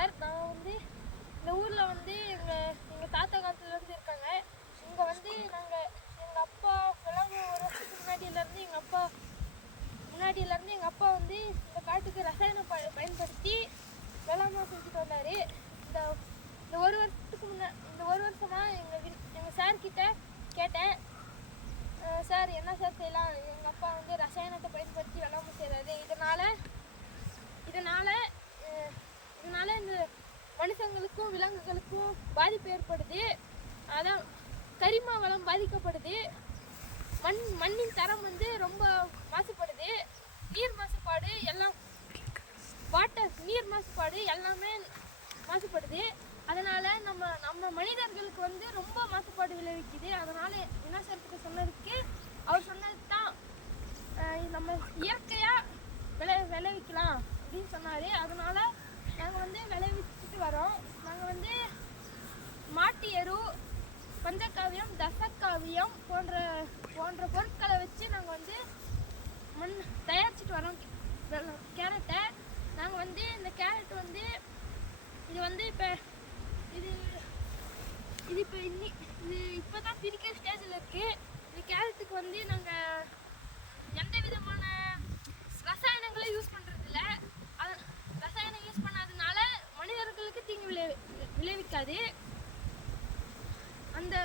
Sir. நான் வந்து இந்த ஊரில் வந்து எங்கள் தாத்தா காலத்துலேருந்து இருக்காங்க. இங்கே வந்து எங்கள் அப்பா எல்லாம் ஒரு வருஷத்துக்கு முன்னாடியிலேருந்து எங்கள் அப்பா வந்து இந்த காட்டுக்கு ரசாயனம் பயன்படுத்தி வேளாண்மை செஞ்சுட்டு வந்தார். இந்த ஒரு வருஷமாக எங்கள் சார்கிட்ட கேட்டேன், சார் என்ன சார் செய்யலாம்? எங்கள் அப்பா வந்து ரசாயனத்தை பயன்படுத்தி வேளாண்மை செய்கிறாரு. இதனால் இந்த மனுஷங்களுக்கும் விலங்குகளுக்கும் பாதிப்பு ஏற்படுது. அதான் கரிம வளம் பாதிக்கப்படுது. மண்ணின் தரம் வந்து ரொம்ப மாசுபடுது. நீர் மாசுபாடு எல்லாமே மாசுபடுது. அதனால் நம்ம மனிதர்களுக்கு வந்து ரொம்ப மாசுபாடு விளைவிக்குது. அதனால் விநாசகர்கிட்ட சொன்னதுக்கு அவர் சொன்னது தான் நம்ம இயற்கையாக விளைவிக்கலாம் அப்படின்னு சொன்னார். அதனால் நாங்கள் வந்து விளைவிச்சுட்டு வரோம். நாங்கள் வந்து மாட்டு எரு, பஞ்சகாவியம், தசக்காவியம் போன்ற பொருட்களை வச்சு நாங்கள் வந்து மண் தயாரிச்சுட்டு வரோம். கேரட்டை நாங்கள் வந்து இந்த கேரட் வந்து இப்போ தான் பிரிக்கிற ஸ்டேஜில் இருக்குது. இந்த கேரட்டுக்கு வந்து நாங்கள் எந்த விதமான ரசாயனங்களும் யூஸ் பண்ணுறதில்ல. ரசாயனம் யூஸ் பண்ணாததுனால மனிதர்களுக்கு தீங்கு விளைவிக்காது. அந்த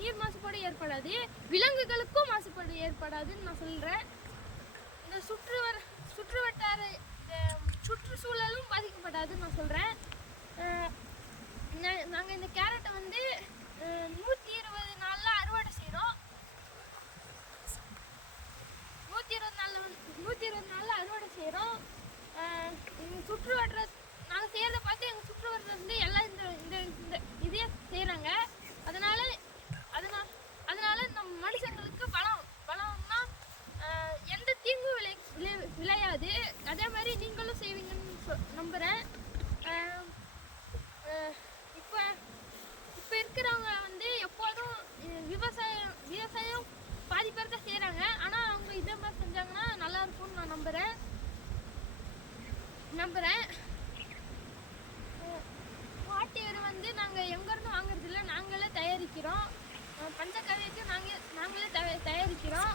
நீர் மாசுபாடு ஏற்படாது, விலங்குகளுக்கும் மாசுபாடு ஏற்படாதுன்னு நான் சொல்கிறேன். இந்த சுற்றுச்சூழலும் பாதிக்கப்படாதுன்னு நான் சொல்கிறேன். நாங்கள் இந்த கேரட்டை வந்து 120 நாளில் அறுவடை செய்கிறோம். 120 நாளில் அறுவடை செய்கிறோம். நாங்கள் செய்கிறத பார்த்து எங்கள் சுற்றுவட்டத்துலேருந்து எல்லாம் இந்த இதே செய்கிறாங்க. அதனால் நம்ம மனுஷங்களுக்கு பலம்னா எந்த தீங்கும் விளையாது. அதே மாதிரி நீங்களும் செய்வீங்கன்னு நம்புகிறேன். இப்போ இருக்கிறவங்க வந்து எப்போதும் விவசாயம் பாதி பேர் தான் செய்கிறாங்க. ஆனால் அவங்க இதே மாதிரி செஞ்சாங்கன்னா நல்லா இருக்கும்னு நான் நம்புகிறேன். மாட்டு எரு வந்து நாங்கள் எங்கேருந்து வாங்குறதில்ல, நாங்களே தயாரிக்கிறோம். பஞ்சகாவியத்தை நாங்களே தயாரிக்கிறோம்.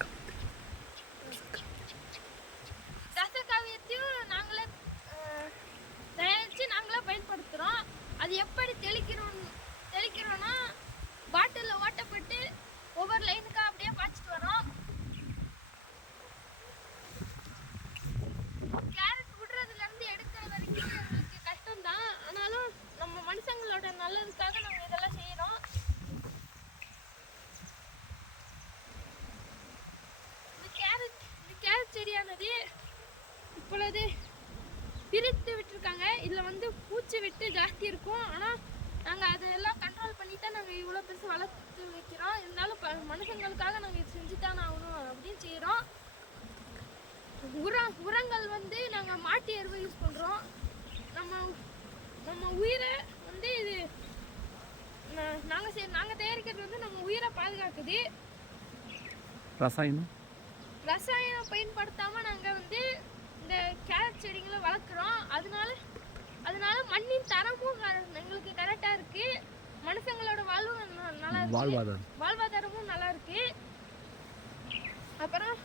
தசகாவியத்தையும் நாங்களே தயாரித்து நாங்களே பயன்படுத்துகிறோம். அது எப்படி தெளிக்கிறோன்னா பாட்டிலில் ஓட்டப்பட்டு ஒவ்வொரு லைனுக்காக அப்படியே பாய்ச்சிட்டு வரோம். கேரட் விடுறதுலேருந்து எடுக்கிற வரைக்கும் எங்களுக்கு கஷ்டம்தான். ஆனாலும் நம்ம மனுஷங்களோட நல்லதுக்காக நாங்கள் இதெல்லாம் செய்கிறோம். இந்த கேரட் செடியானது இப்பொழுது பிரித்து விட்டுருக்காங்க. இதில் வந்து பூச்சி விட்டு ஜாஸ்தி இருக்கும். ஆனால் நாங்கள் அதெல்லாம் கண்ட்ரோல் பண்ணி தான் நாங்கள் இவ்வளோ பெருசு வளர்த்து வைக்கிறோம். இருந்தாலும் மனுஷங்களுக்காக நாங்கள் இது செஞ்சு தான் ஆகணும் அப்படின்னு செய்கிறோம். உரங்கள் வந்து நாங்கள் மாட்டு எருவை யூஸ் பண்ணுறோம். நம்ம உயிரை வந்து இது நாங்கள் தயாரிக்கிறது வந்து நம்ம உயிரை பாதுகாக்குது. ரசாயனம் பயன்படுத்தாமல் நாங்கள் வந்து இந்த கேரட் செடிகளை வளர்க்குறோம். அதனால மண்ணின் தரமும் எங்களுக்கு கரெக்டாக இருக்குது. மனுஷங்களோட நல்லா இருக்கு, வாழ்வாதாரமும் நல்லா இருக்கு. அப்புறம்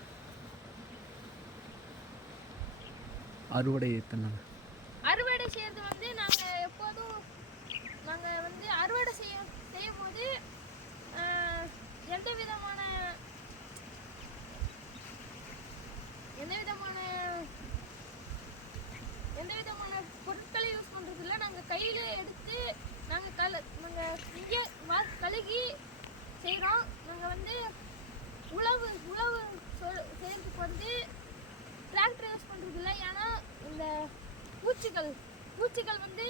அறுவடை செய்யறது வந்து நாங்கள் எப்போதும் அறுவடை செய்யும் போது எந்த விதமான பொருட்களை யூஸ் பண்ணுறதில்ல. நாங்கள் கையில் எடுத்து நாங்கள் இங்கே கழுகி செய்கிறோம். நாங்கள் வந்து உழவு செய்கிறதுக்கு வந்து டிராக்டர் யூஸ் பண்ணுறதில்ல. ஏன்னா இந்த பூச்சிகள் வந்து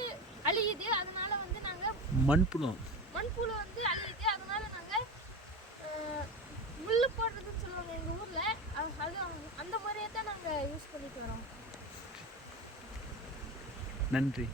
அழியுது. அதனால வந்து நாங்கள் மண்புழு வந்து அழியுது. அதனால நாங்கள் முள்ளு போடுறதுன்னு சொல்லுவாங்க எங்கள் ஊரில். அது அந்த முறையை தான் நாங்கள் யூஸ் பண்ணிட்டு வரோம். நன்றி.